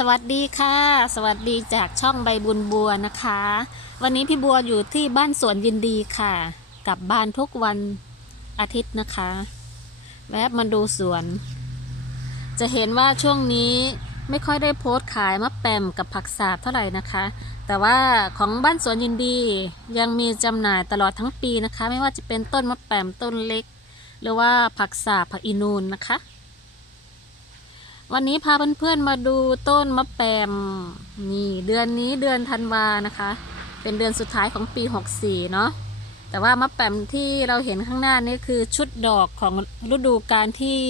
สวัสดีค่ะ สวัสดีจากช่องใบบุญบัวนะคะ วันนี้พี่บัวอยู่ที่บ้านสวนยินดีค่ะ กลับบ้านทุกวันอาทิตย์นะคะ แวะมาดูสวน จะเห็นว่าช่วงนี้ไม่ค่อยได้โพสต์ขายมะแปมกับผักสาบเท่าไหร่นะคะ แต่ว่าของบ้านสวนยินดียังมีจำหน่ายตลอดทั้งปีนะคะ ไม่ว่าจะเป็นต้นมะแปมต้นเล็ก หรือว่าผักสาบผักอีนูนนะคะ วันนี้พาเพื่อนๆมาดูต้นมะแปมนี่เดือนนี้เดือนธันวานะคะ เป็นเดือนสุดท้ายของปี 64 เนาะแต่ว่ามะแปมที่เราเห็นข้างหน้านี่คือชุดดอกของฤดูกาลที่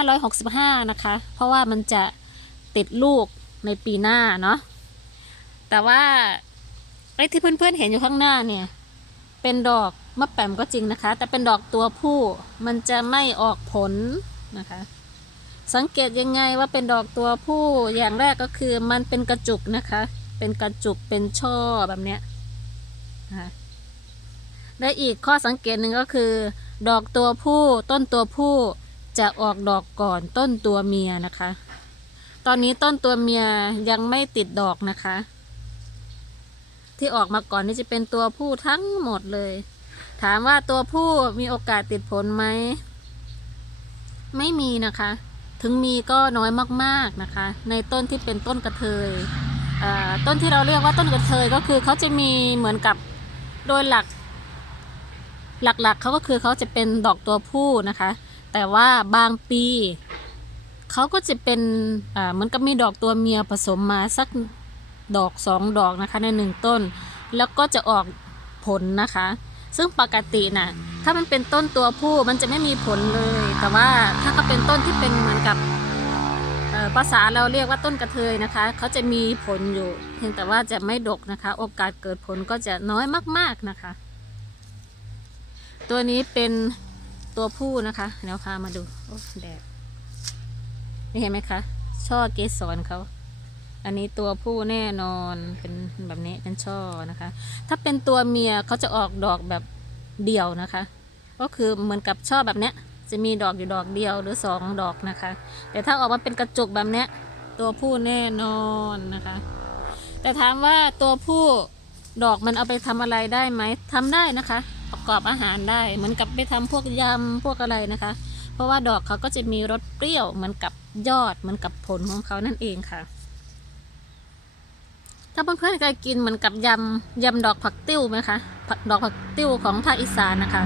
2565 นะคะ เพราะว่ามันจะติดลูกในปีหน้าเนาะแต่ว่าไอ้ที่เพื่อนๆเห็นอยู่ข้างหน้าเนี่ย เป็นดอกมะแปมก็จริงนะคะ แต่เป็นดอกตัวผู้มันจะไม่ออกผลนะคะ สังเกตยังไงว่าเป็นดอกตัวผู้อย่างแรกก็คือมันเป็นกระจุกนะคะ เป็นกระจุกเป็นช่อแบบเนี้ยนะและอีกข้อสังเกตหนึ่งก็คือ ดอกตัวผู้ต้นตัวผู้จะออกดอกก่อนต้นตัวเมียนะคะ ตอนนี้ต้นตัวเมียยังไม่ติดดอกนะคะ ที่ออกมาก่อนนี่จะเป็นตัวผู้ทั้งหมดเลย ถามว่าตัวผู้มีโอกาสติดผลไหม ไม่มีนะคะ ถึงมีก็น้อยมากๆนะคะ ในต้นที่เป็นต้นกระเทยเต้นที่เราเรียกว่าต้นกระเทยก็คือเขาจะมีเหมือนกับโดยหลัก หลักๆเขาก็คือเขาจะเป็นดอกตัวผู้นะคะ แต่ว่าบางปีเขาก็จะเป็นเหมือนกับมีดอกตัวเมียผสมมาสักดอกสองดอกนะคะในหนึ่งต้น แล้วก็จะออกผลนะคะ ซึ่งปกติน่ะถ้ามันเป็นต้นตัวผู้มันจะไม่มีผลเลย แต่ว่าถ้าก็เป็นต้นที่เป็นเหมือนกับภาษาเราเรียกว่าต้นกระเทยนะคะ เขาจะมีผลอยู่ เพียงแต่ว่าจะไม่ดกนะคะ โอกาสเกิดผลก็จะน้อยมาก ๆนะคะ ตัวนี้เป็นตัวผู้นะคะเดี๋ยวพามาดูโอ้แดดนี่เห็นไหมคะ ช่อเกสรเขา อันนี้ตัวผู้แน่นอนเป็นแบบนี้เป็นช่อนะคะ ถ้าเป็นตัวเมียเขาจะออกดอกแบบเดี่ยวนะคะ ก็คือเหมือนกับช่อแบบเนี้ย จะมีดอกอยู่ดอกเดียวหรือสองดอกนะคะ แต่ถ้าออกมาเป็นกระจุกแบบเนี้ย ตัวผู้แน่นอนนะคะ แต่ถามว่าตัวผู้ดอกมันเอาไปทำอะไรได้ไหมทำได้นะคะ ประกอบอาหารได้ เหมือนกับไปทำพวกยำพวกอะไรนะคะ เพราะว่าดอกเขาก็จะมีรสเปรี้ยวเหมือนกับยอดเหมือนกับผลของเขานั่นเองค่ะ ถ้าเพื่อนๆเคยกินเหมือนกับยำยำดอกผักติ้วไหมคะผักดอกผักติ้วของภาคอีสานนะคะ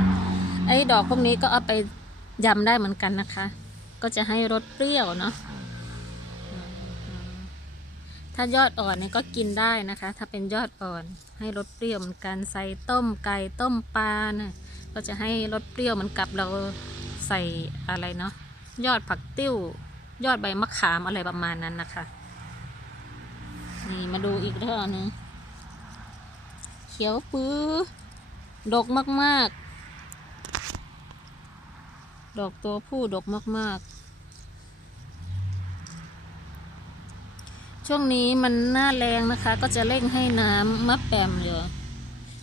ไอ้ดอกพวกนี้ก็เอาไปยำได้เหมือนกันนะคะ ก็จะให้รสเปรี้ยวเนาะถ้ายอดอ่อนเนี่ยก็กินได้นะคะ ถ้าเป็นยอดอ่อนให้รสเปรี้ยวเหมือนกันใส่ต้มไก่ต้มปลานะก็จะให้รสเปรี้ยวเหมือนกับเราใส่อะไรเนาะยอดผักติ้ว ยอดใบมะขามอะไรประมาณนั้นนะคะ ดูอีกรอบนึงเขียวปื้อดกมาก ๆ ดอกตัวผู้ดกมาก ๆ ช่วงนี้มันหน้าแรงนะคะ ก็จะเร่งให้น้ำมะแปมอยู่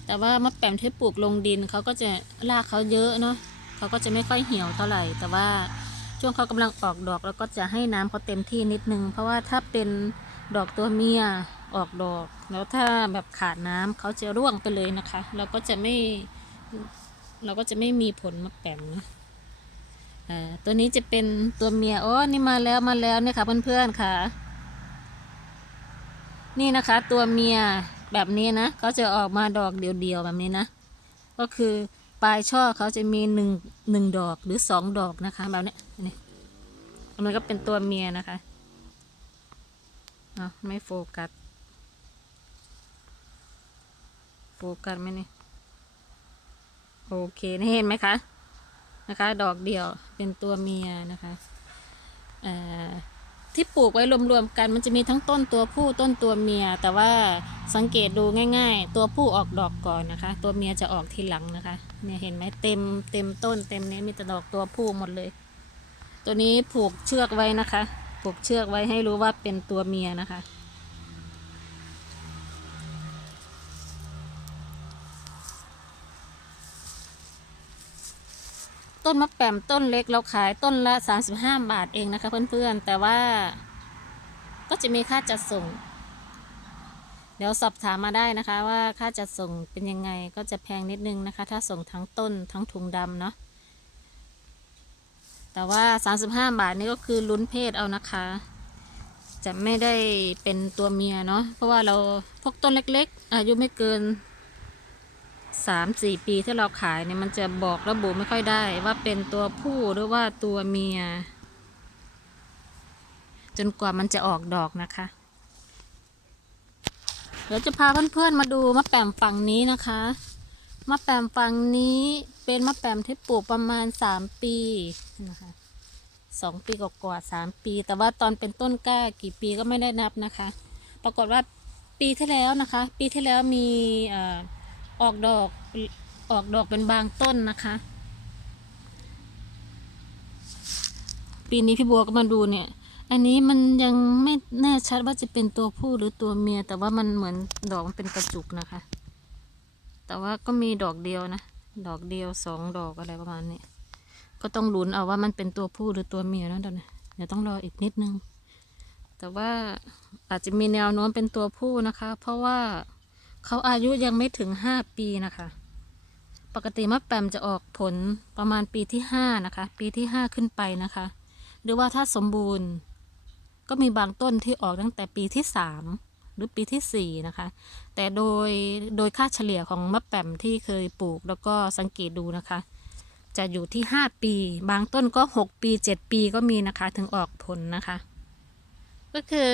แต่ว่ามะแปมที่ปลูกลงดินเขาก็จะรากเขาเยอะเนาะเขาก็จะไม่ค่อยเหี่ยวเท่าไหร่ แต่ว่าช่วงเขากำลังออกดอก แล้วก็จะให้น้ำเขาเต็มที่นิดนึง เพราะว่าถ้าเป็นดอกตัวเมีย ออกดอก แล้วถ้าแบบขาดน้ำเขาจะร่วงไปเลยนะคะ เราก็จะไม่ เราก็จะไม่มีผลมะแปมนะอ่าตัวนี้จะเป็นตัวเมียโอ้นี่มาแล้วมาแล้วเนี่ยค่ะเพื่อนๆค่ะ นี่นะคะ ตัวเมียแบบนี้นะเขาจะออกมาดอกเดียวๆแบบนี้นะ ก็คือปลายช่อเขาจะมีหนึ่งหนึ่งดอกหรือสองดอกนะคะแบบนี้นี่มันก็เป็นตัวเมียนะคะอะไม่โฟกัส โฟกัสไหมนี่ โอเคนี่เห็นไหมคะ นะคะ ดอกเดี่ยวเป็นตัวเมียนะคะที่ปลูกไว้รวมๆกันมันจะมีทั้งต้นตัวผู้ต้นตัวเมีย แต่ว่าสังเกตดูง่าย ๆ ตัวผู้ออกดอกก่อนนะคะ ตัวเมียจะออกทีหลังนะคะเนี่ยเห็นไหมเต็มเต็มต้น เต็มนี้มีแต่ดอกตัวผู้หมดเลย ตัวนี้ผูกเชือกไว้นะคะ ผูกเชือกไว้ให้รู้ว่าเป็นตัวเมียนะคะ ต้นมะแปมต้นเล็กเราขายต้นละ 35 บาทเองนะคะ เพื่อนๆ แต่ว่าก็จะมีค่าจัดส่ง เดี๋ยวสอบถามมาได้นะคะ ว่าค่าจัดส่งเป็นยังไงก็จะแพงนิดนึงนะคะ ถ้าส่งทั้งต้นทั้งถุงดำเนาะแต่ว่า 35 บาทนี่ก็คือลุ้นเพศเอานะคะ จะไม่ได้เป็นตัวเมียเนาะเพราะว่าเราพวกต้นเล็ก ๆ อายุไม่เกิน 3-4 ปีที่เราขายเนี่ยมันจะบอกระบุไม่ค่อยได้ ว่าเป็นตัวผู้หรือว่าตัวเมีย จนกว่ามันจะออกดอกนะคะ เดี๋ยวจะพาเพื่อนๆมาดูมะแปมฝั่งนี้นะคะมะแปมฝั่งนี้เป็นมะแปมที่ปลูกประมาณ 3 ปีนะคะสองปีกว่าสามปี แต่ว่าตอนเป็นต้นกล้ากี่ปีก็ไม่ได้นับนะคะ ปรากฏว่าปีที่แล้วนะคะ ปีที่แล้วมีเอ่อ ออกดอกออกดอกเป็นบางต้นนะคะ ปีนี้พี่บัวก็มาดูเนี่ย อันนี้มันยังไม่แน่ชัดว่าจะเป็นตัวผู้หรือตัวเมีย แต่ว่ามันเหมือนดอกมันเป็นกระจุกนะคะ แต่ว่าก็มีดอกเดียวนะ ดอกเดียวสองดอกอะไรประมาณนี้ก็ต้องลุ้นเอาว่ามันเป็นตัวผู้หรือตัวเมียนะตอนนี้เดี๋ยวต้องรออีกนิดนึง แต่ว่าอาจจะมีแนวโน้มเป็นตัวผู้นะคะ เพราะว่า เขาอายุยังไม่ถึงห้าปีนะคะ ปกติมะแปมจะออกผลประมาณปีที่ห้านะคะ ปีที่ห้าขึ้นไปนะคะ หรือว่าถ้าสมบูรณ์ ก็มีบางต้นที่ออกตั้งแต่ปีที่สามหรือปีที่สี่นะคะ แต่โดยโดยค่าเฉลี่ยของมะแปมที่เคยปลูกแล้วก็สังเกตดูนะคะ จะอยู่ที่ห้าปี บางต้นก็หกปีเจ็ดปีก็มีนะคะ ถึงออกผลนะคะ ก็คือ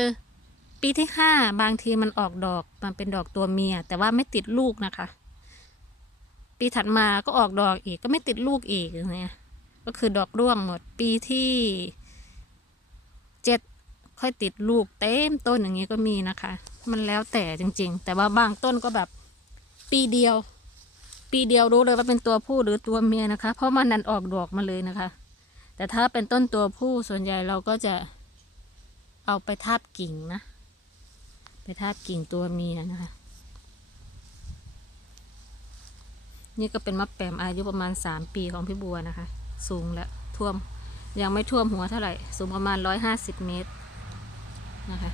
ปีที่ห้าบางทีมันออกดอกมันเป็นดอกตัวเมีย แต่ว่าไม่ติดลูกนะคะ ปีถัดมาก็ออกดอกอีกก็ไม่ติดลูกอีกเงี้ยก็คือดอกร่วงหมดปีที่เจ็ดค่อยติดลูกเต็มต้นอย่างนี้ก็มีนะคะ มันแล้วแต่จริง ๆ แต่ว่าบางต้นก็แบบปีเดียว ปีเดียวรู้เลยว่าเป็นตัวผู้หรือตัวเมียนะคะ เพราะมันนันออกดอกมาเลยนะคะ แต่ถ้าเป็นต้นตัวผู้ส่วนใหญ่เราก็จะเอาไปทาบกิ่งนะ ไปทาบกิ่งตัวเมียนะคะ นี่ก็เป็นมะแปมอายุประมาณสามปีของพี่บัวนะคะ สูงแล้วท่วมยังไม่ท่วมหัวเท่าไหร่ สูงประมาณร้อยห้าสิบเมตรนะคะ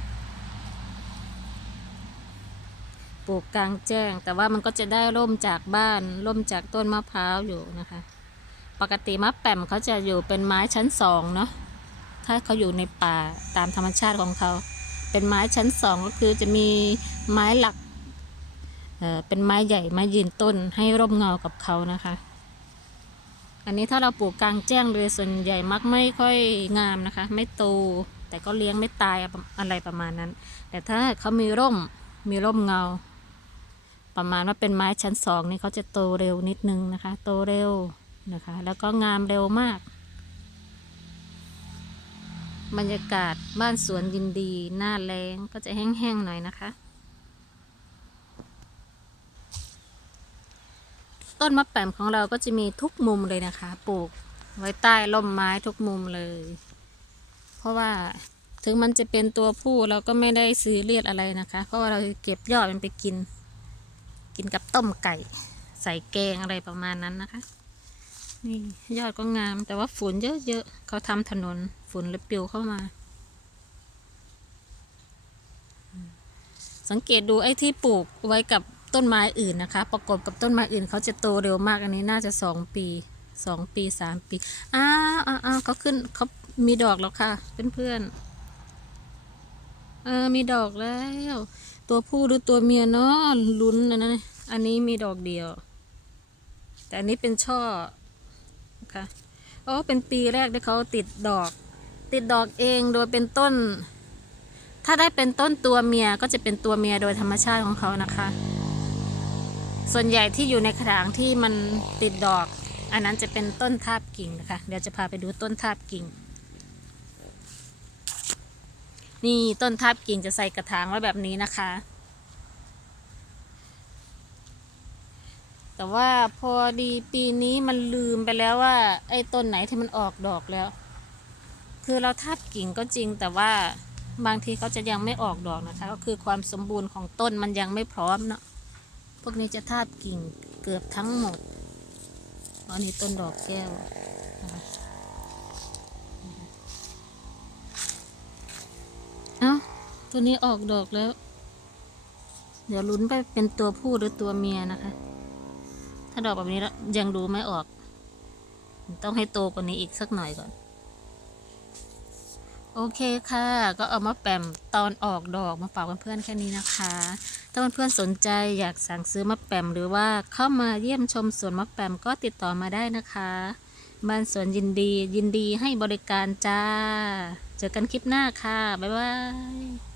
ปลูกกลางแจ้ง แต่ว่ามันก็จะได้ร่มจากบ้าน ร่มจากต้นมะพร้าวอยู่นะคะ ปกติมะแปมเขาจะอยู่เป็นไม้ชั้นสองเนาะถ้าเขาอยู่ในป่าตามธรรมชาติของเขา เป็นไม้ชั้นสองก็คือจะมีไม้หลักเอ่อเป็นไม้ใหญ่ไม้ยืนต้นให้ร่มเงากับเขานะคะ อันนี้ถ้าเราปลูกกลางแจ้งเลยส่วนใหญ่มักไม่ค่อยงามนะคะ ไม่โตแต่ก็เลี้ยงไม่ตายอะไรประมาณนั้น แต่ถ้าเขามีร่มมีร่มเงา ประมาณว่าเป็นไม้ชั้นสองนี่เขาจะโตเร็วนิดนึงนะคะ โตเร็วนะคะ แล้วก็งามเร็วมาก บรรยากาศบ้านสวนยินดี หน้าแรงก็จะแห้งๆหน่อยนะคะ ต้นมะแปมของเราก็จะมีทุกมุมเลยนะคะ ปลูกไว้ใต้ร่มไม้ทุกมุมเลย เพราะว่าถึงมันจะเป็นตัวผู้เราก็ไม่ได้ซื้อเลียดอะไรนะคะ เพราะว่าเราเก็บยอดมันไปกิน กินกับต้มไก่ ใส่แกงอะไรประมาณนั้นนะคะ นี่ยอดก็งามแต่ว่าฝุ่นเยอะๆเขาทำถนน ฝนเลยปลิวเข้ามา สังเกตดูไอ้ที่ปลูกไว้กับต้นไม้อื่นนะคะ ประกบกับต้นไม้อื่นเขาจะโตเร็วมากอันนี้น่าจะสองปีสองปีสามปีอ้าวอ้าวอ้าวเขาขึ้นเขามีดอกแล้วค่ะ เพื่อนๆเออมีดอกแล้ว ตัวผู้หรือตัวเมียเนาะลุ้นนะนะอันนี้มีดอกเดียว แต่อันนี้เป็นช่อนะคะอ๋อเป็นปีแรกที่เขาติดดอก ติดดอกเองโดยเป็นต้น ถ้าได้เป็นต้นตัวเมียก็จะเป็นตัวเมียโดยธรรมชาติของเขานะคะ ส่วนใหญ่ที่อยู่ในกระถางที่มันติดดอก อันนั้นจะเป็นต้นทาบกิ่งนะคะ เดี๋ยวจะพาไปดูต้นทาบกิ่ง นี่ต้นทาบกิ่งจะใส่กระถางไว้แบบนี้นะคะ แต่ว่าพอดีปีนี้มันลืมไปแล้วว่า ไอ้ต้นไหนที่มันออกดอกแล้ว คือเราทาบกิ่งก็จริงแต่ว่าบางทีเขาจะยังไม่ออกดอกนะคะ ก็คือความสมบูรณ์ของต้นมันยังไม่พร้อมเนาะพวกนี้จะทาบกิ่งเกือบทั้งหมดอันนี้ต้นดอกแก้วเอ้าตัวนี้ออกดอกแล้ว เดี๋ยวลุ้นไปเป็นตัวผู้หรือตัวเมียนะคะ ถ้าดอกแบบนี้แล้วยังดูไม่ออก ต้องให้โตกว่านี้อีกสักหน่อยก่อน โอเคค่ะ ก็เอามาแปมตอนออกดอกมาฝากเพื่อนๆแค่นี้นะคะ ถ้าเพื่อนๆสนใจอยากสั่งซื้อมะแปมหรือว่าเข้ามาเยี่ยมชมสวนมะแปมก็ติดต่อมาได้นะคะบ้านสวนยินดียินดีให้บริการจ้า เจอกันคลิปหน้าค่ะ บ๊ายบาย